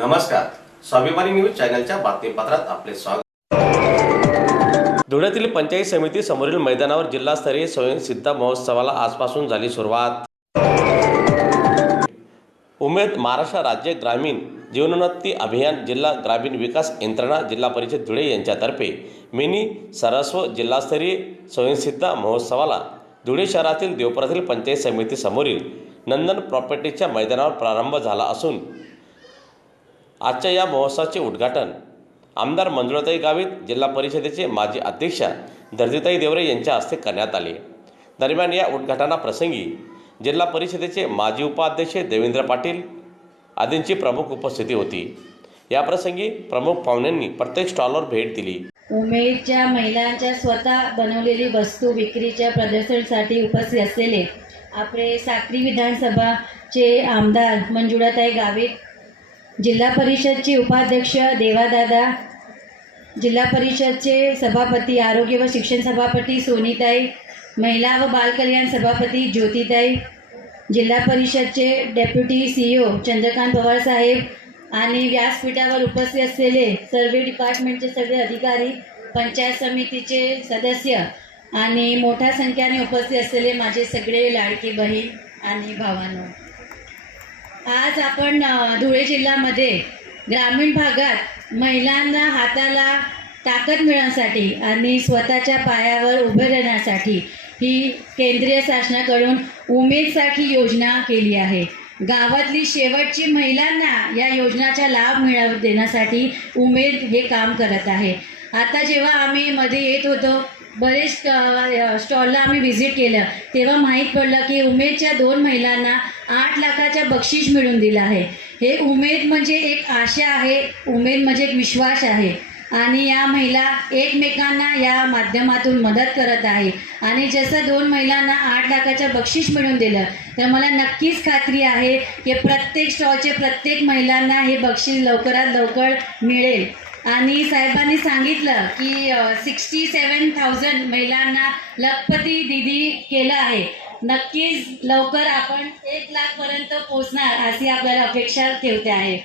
नमस्कार, स्वाभिमानी न्यूज चॅनलच्या बातमीपत्रात आपले स्वागत। धुळ्यातील पंचायत समिती समोरील मैदानावर जिल्हास्तरीय स्वयंसिद्धा महोत्सवाला आजपासून झाली सुरुवात। उमेद महाराष्ट्र राज्य ग्रामीण जीवनोन्नती अभियान जिल्हा ग्रामीण विकास यंत्रणा जिल्हा परिषद धुळे यांच्यातर्फे मिनी सरस्व जिल्हास्तरीय स्वयंसिद्धा महोत्सवाला धुळे शहरातील देवपुरातील पंचायत समिती समोरील नंदन प्रॉपर्टीच्या मैदानावर प्रारंभ झाला असून आजच्या या महोत्सवाचे उद्घाटन आमदार मंजुळाताई गावित, जिल्हा परिषदेचे माजी अध्यक्षा दर्जीताई देवरे यांच्या हस्ते करण्यात आले। दरम्यान या उद्घाटनाप्रसंगी जिल्हा परिषदेचे माजी उपाध्यक्ष देवेंद्र पाटील आदींची प्रमुख उपस्थिती होती। या प्रसंगी प्रमुख पाहुण्यांनी प्रत्येक स्टॉलवर भेट दिली। उमेदच्या महिलांच्या स्वतः बनवलेली वस्तू विक्रीच्या प्रदर्शनासाठी उपस्थित असलेले आपले साक्री विधानसभाचे आमदार मंजुळाताई गावित, जिल्हा परिषदचे उपाध्यक्ष देवादादा, जिल्हा परिषदचे सभापती आरोग्य व शिक्षण सभापती सोनीताई, महिला व बालकल्याण सभापती ज्योतिताई, जिल्हा परिषदचे डेप्युटी CEO चंद्रकांत पवार साहेब आणि व्यासपीठावर उपस्थित असलेले सर्व डिपार्टमेंटचे सगळे अधिकारी, पंचायत समितीचे सदस्य आणि मोठ्या संख्येने उपस्थित असलेले माझे सगळे लाडके बहीण आणि भावांनो, आज आपण धुळे जिल्ह्यामध्ये ग्रामीण भागात महिलांना हाताला ताकद मिळवण्यासाठी आणि स्वतःच्या पायावर उभे राहण्यासाठी ही केंद्रीय शासनाकडून उमेदसाठी योजना केली आहे। गावातली शेवटची महिलांना या योजनेचा लाभ देण्यासाठी उमेद हे काम करत आहे। आता जेव्हा आम्ही मध्ये येत होतो, बरेच स्टॉलला आम्ही व्हिजिट केलं, तेव्हा माहीत पडलं की उमेदच्या 2 महिलांना 8 लाखाचं बक्षीस मिळून दिलं आहे। हे उमेद म्हणजे एक आशा आहे, उमेद म्हणजे एक विश्वास आहे आणि या महिला एकमेकांना या माध्यमातून मदत करत आहे। आणि जसं 2 महिलांना 8 लाखाचं बक्षीस मिळून दिलं, तर मला नक्कीच खात्री आहे की प्रत्येक स्टॉलचे प्रत्येक महिलांना हे बक्षीस लवकरात लवकर मिळेल। आणि साहेबांनी सांगितलं की 67,000 महिलांना लखपती दीदी केलं आहे। नक्कीच लवकर आपण 1 लाखपर्यंत पोहोचणार अशी आपल्याला अपेक्षा ठेवते आहे।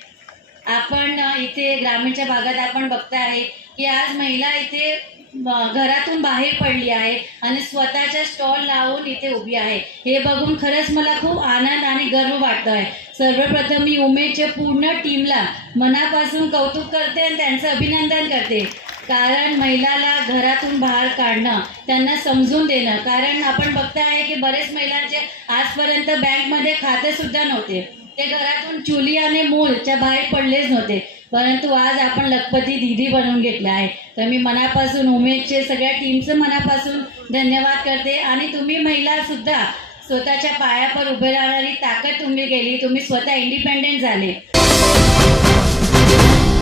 आपण इथे ग्रामीणच्या भागात आपण बघता आहे की आज महिला इथे घरातून बाहेर पडली आहे आणि स्वतःचा स्टॉल लावून इथे उभी आहे। हे बघून खरंच मला खूप आनंद आणि गर्व वाटतो आहे। सर्वप्रथम मी उमेदच्या पूर्ण टीमला मनापासून कौतुक करते आणि त्यांचं अभिनंदन करते, कारण महिलाला घरातून बाहेर काढणं, त्यांना समजून देणं, कारण आपण बघता आहे की बरेच महिलांचे आजपर्यंत बँकमध्ये खातेसुद्धा नव्हते, ते घरातून चुली आणि मूलच्या बाहेर पडलेच नव्हते, परंतु आज आपण लखपती दीदी बनवून घेतलं आहे। तर मी मनापासून उमेदचे सगळ्या टीमचं मनापासून धन्यवाद करते। आणि तुम्ही महिलासुद्धा स्वतःच्या पायावर उभे राहणारी ताकद तुम्ही केली, तुम्ही स्वतः इंडिपेंडेंट झाले।